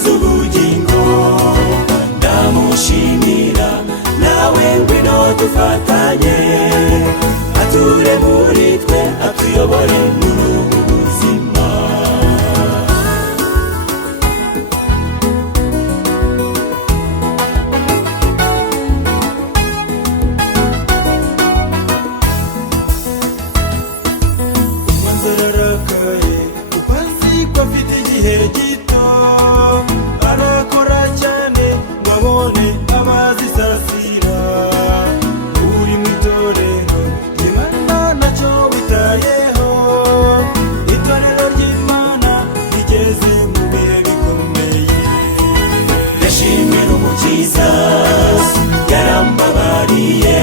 asubiza ubugingo. Ndamushimira nawe ngwino dufatanye, ature muri twe atuyobore muri ubu buzima. Ararakaye kuko azi ko afite igihe gito, arakora cyane ngo abone abazisasira. Uri mu itorero ry'Imana ntacyo witayeho, itorero ry'Imana rigeze mu bihe bikomeye. Ndashimira Umukiza yarambabariye,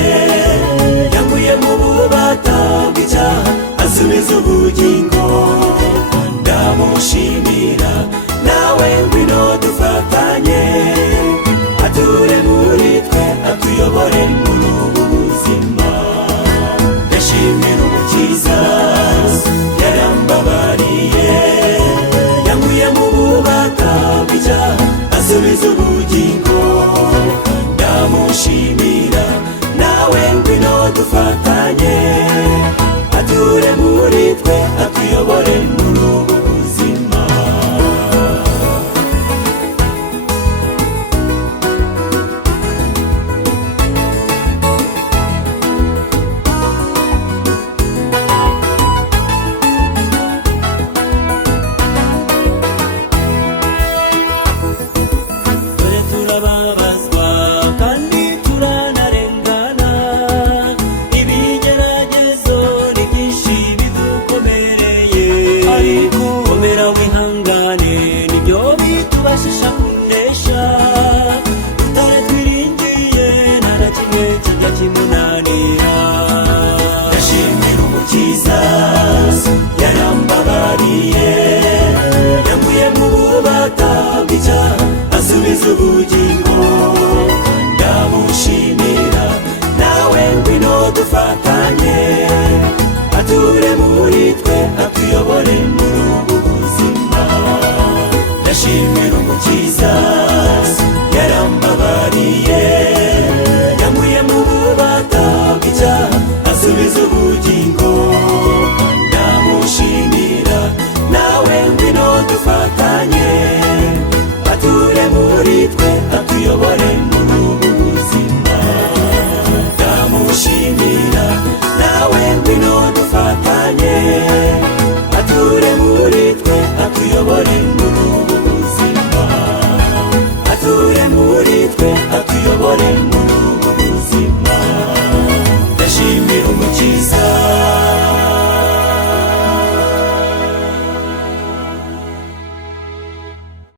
yankuye mu bubata bw'icyaha asubiza ubugingo. Ndamushimira nawe ngwino dufatanye, ature muri twe atuyobore muri ubu buzima. Ndashimira Umukiza yarambabariye, yankuye mu bubata bw'icyaha asubiza ubugingo. Ndamushimira nawe ngwino dufatanye, ature muri twe atuyobore muri ubu buzima. Dore turababazwa kandi turanarengana, ibigeragezo ni byinshi bidukomereye, ariko komera wihangane nibyo bitubashisha kunesha. Tutare twiringiye nta na kimwe kijya kimuna